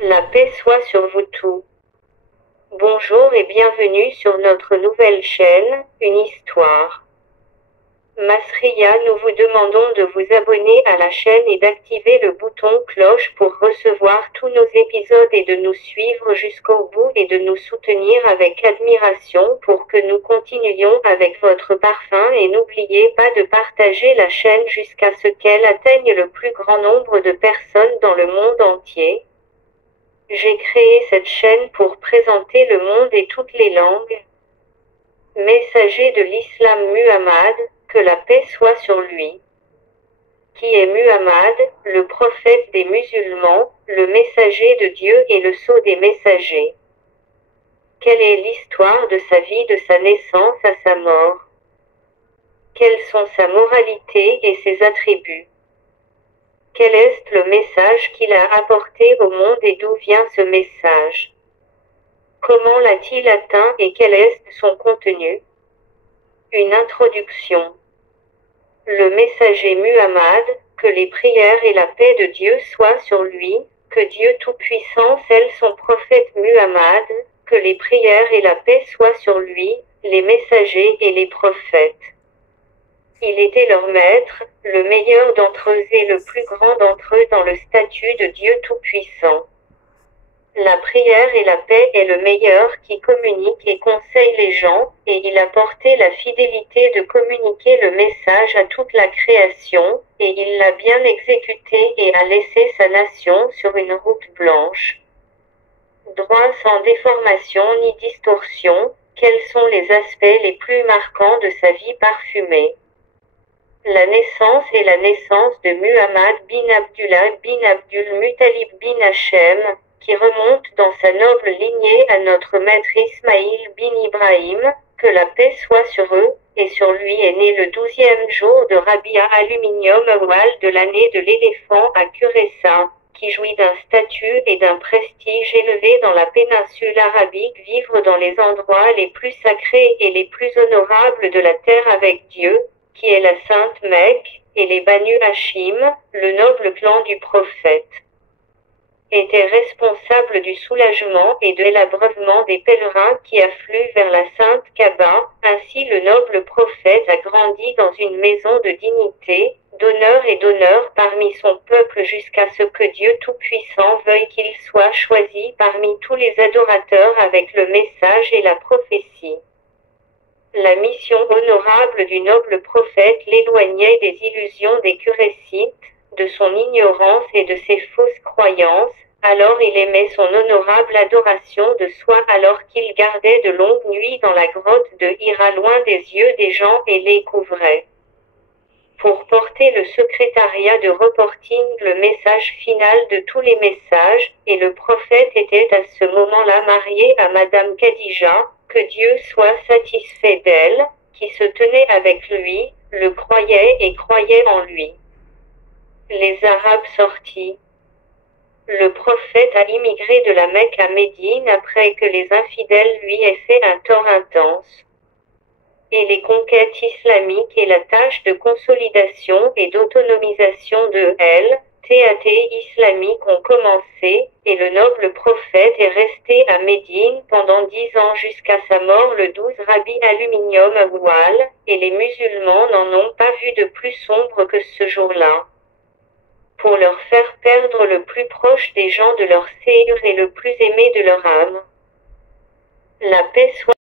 La paix soit sur vous tous. Bonjour et bienvenue sur notre nouvelle chaîne, Une Histoire. Masriya, nous vous demandons de vous abonner à la chaîne et d'activer le bouton cloche pour recevoir tous nos épisodes et de nous suivre jusqu'au bout et de nous soutenir avec admiration pour que nous continuions avec votre parfum et n'oubliez pas de partager la chaîne jusqu'à ce qu'elle atteigne le plus grand nombre de personnes dans le monde entier. J'ai créé cette chaîne pour présenter le monde et toutes les langues. Messager de l'islam Muhammad, que la paix soit sur lui. Qui est Muhammad, le prophète des musulmans, le messager de Dieu et le sceau des messagers? Quelle est l'histoire de sa vie de sa naissance à sa mort? Quelles sont sa moralité et ses attributs? Quel est le message qu'il a apporté au monde et d'où vient ce message? Comment l'a-t-il atteint et quel est son contenu? Une introduction. Le messager Muhammad, que les prières et la paix de Dieu soient sur lui, que Dieu Tout-Puissant scelle son prophète Muhammad, que les prières et la paix soient sur lui, les messagers et les prophètes. Il était leur maître, le meilleur d'entre eux et le plus grand d'entre eux dans le statut de Dieu Tout-Puissant. La prière et la paix est le meilleur qui communique et conseille les gens, et il a porté la fidélité de communiquer le message à toute la création, et il l'a bien exécuté et a laissé sa nation sur une route blanche. Droit sans déformation ni distorsion, quels sont les aspects les plus marquants de sa vie parfumée? La naissance et la naissance de Muhammad bin Abdullah bin Abdul Muttalib bin Hachem, qui remonte dans sa noble lignée à notre maître Ismaïl bin Ibrahim, que la paix soit sur eux, et sur lui est né le 12e jour de Rabia Aluminium Awal de l'année de l'éléphant à Kuressa, qui jouit d'un statut et d'un prestige élevé dans la péninsule arabique, vivre dans les endroits les plus sacrés et les plus honorables de la terre avec Dieu, qui est la sainte Mecque, et les Banu Hashim, le noble clan du prophète, était responsable du soulagement et de l'abreuvement des pèlerins qui affluent vers la sainte Kaaba. Ainsi le noble prophète a grandi dans une maison de dignité, d'honneur et d'honneur parmi son peuple jusqu'à ce que Dieu Tout-Puissant veuille qu'il soit choisi parmi tous les adorateurs avec le message et la prophétie. La mission honorable du noble prophète l'éloignait des illusions des Kurécites, de son ignorance et de ses fausses croyances, alors il aimait son honorable adoration de soi alors qu'il gardait de longues nuits dans la grotte de Hira loin des yeux des gens et les couvrait. Pour porter le secrétariat de reporting le message final de tous les messages, et le prophète était à ce moment-là marié à Madame Khadija, que Dieu soit satisfait d'elle, qui se tenait avec lui, le croyait et croyait en lui. Les Arabes sortis. Le prophète a immigré de la Mecque à Médine après que les infidèles lui aient fait un tort intense. Et les conquêtes islamiques et la tâche de consolidation et d'autonomisation de l'État islamique ont commencé, et le noble prophète est resté à Médine pendant 10 ans jusqu'à sa mort le 12 Rabi Aluminium Awwal, et les musulmans n'en ont pas vu de plus sombre que ce jour-là. Pour leur faire perdre le plus proche des gens de leur séjour et le plus aimé de leur âme. La paix soit